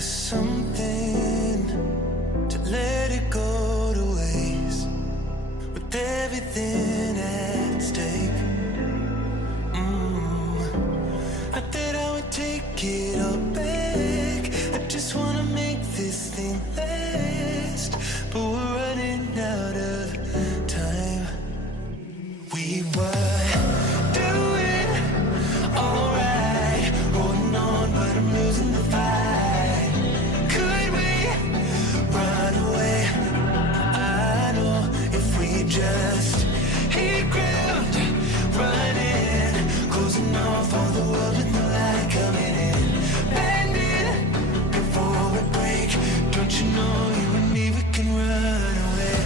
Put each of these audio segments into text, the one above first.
for something, to let it go to waste, with everything at stake. I thought I would take it all back. I just wanna make this thing last, but we're running out of time. We were doing alright, holding on, but I'm losing the fight. Could we run away? I know if we just hit ground, running, closing off all the world with no light coming in, bending before we break. Don't you know you and me, we can run away.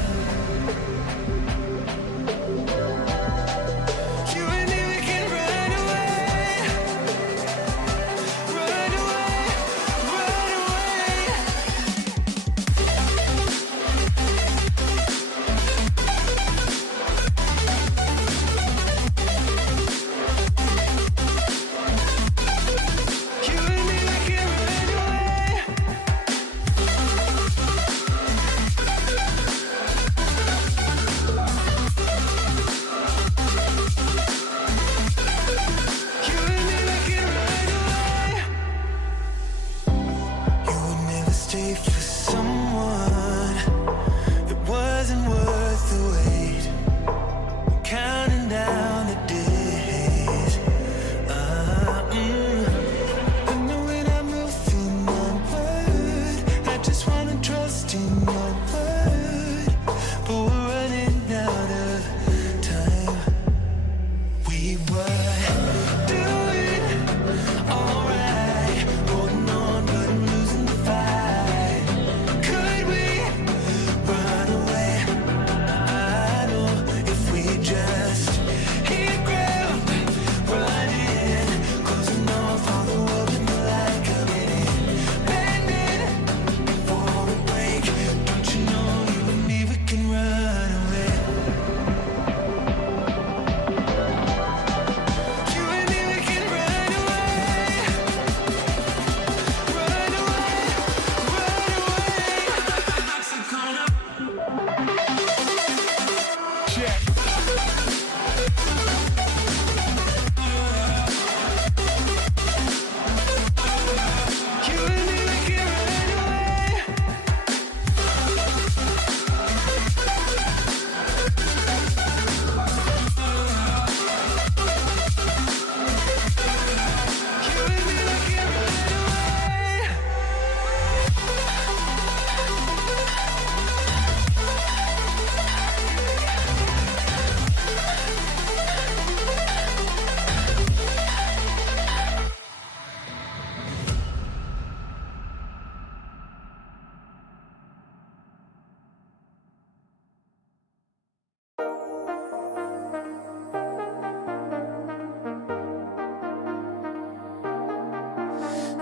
You and me, we can run away. Run away, run away. You and me, we can run away. You and me, we can run away. You would never stay for someone that wasn't worth the wait. Counting down the days. I know when I'm moving onward, I just wanna trust in your word, but we're running out of time. We were doing alright, holding on, but I'm losing the fight. Could we run away? I know if we just hit ground, running, closing off all the world with no light coming in, bending before we break. Don't you know you and me, we can run away. You and me, we can run away. Run away, run away. Check. You and me, we can run away. You and me, we can run away.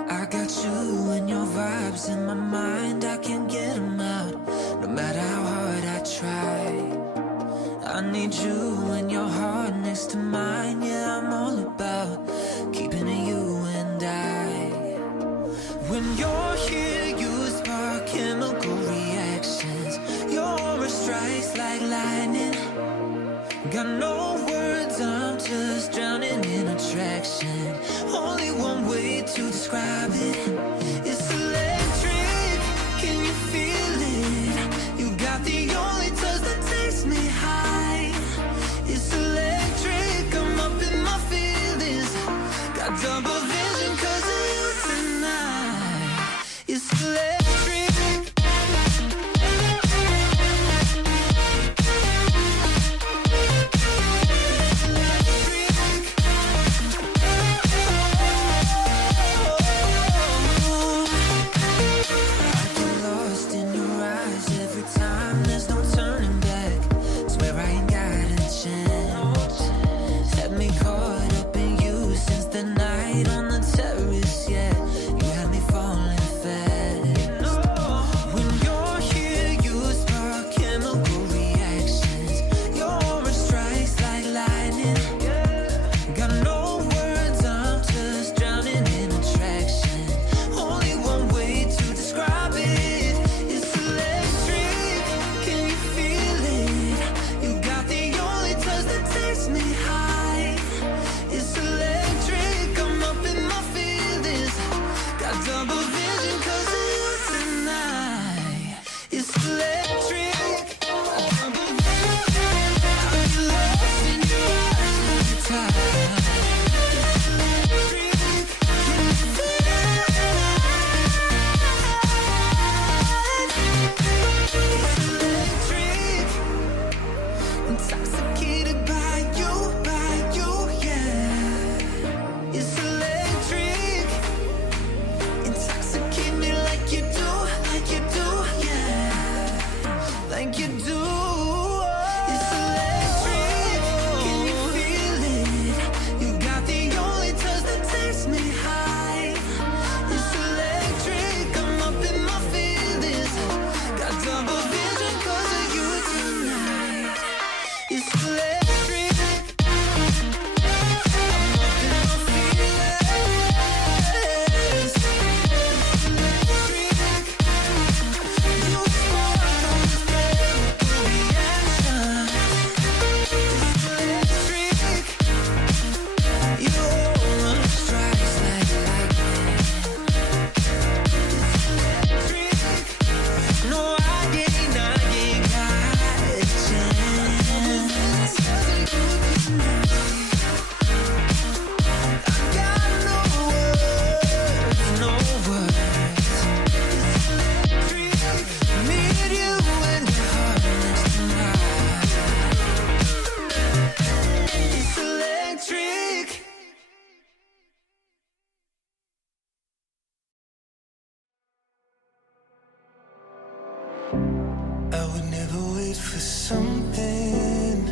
I got you and your vibes in my mind, I can't get them out, no matter how hard I try. I need you and your heart next to mine, yeah, I'm all about keeping it you and I. When you're here, you spark chemical reactions, your aura strikes like lightning. Got no words, I'm just drowning in attraction. Only one way to describe it. It's electric, can you feel it? You got the only touch that takes me high. It's electric, I'm up in my feelings. Got double vision 'cause of you tonight. It's electric. something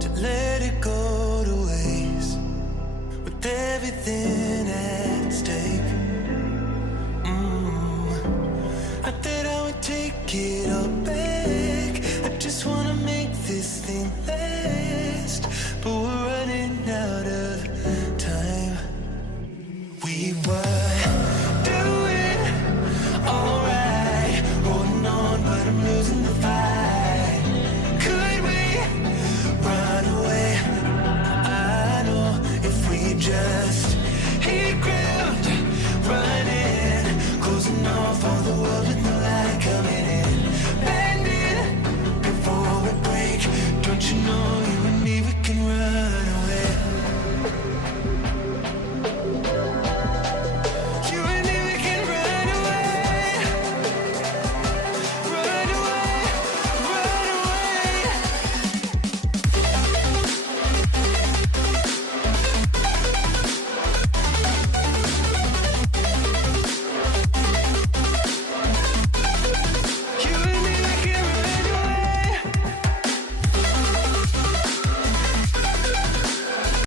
to let it go to waste. With everything